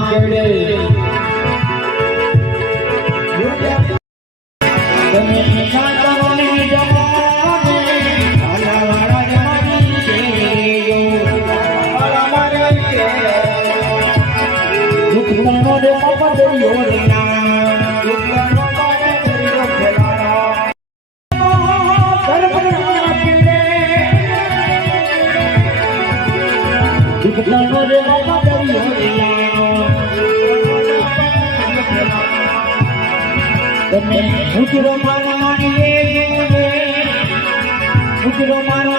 કેડે તમે કાતરને જમાને આલાવાળા જમાની કેડે આલાવાળા કે દુખતાનો રે બાપા દરિયો રે ના દુખતાનો બાપા દરિયો ખેલાડા દુખતાનો રે બાપા દરિયો રે તમે ઉતરો મારો માણીએ ઉતરો મારો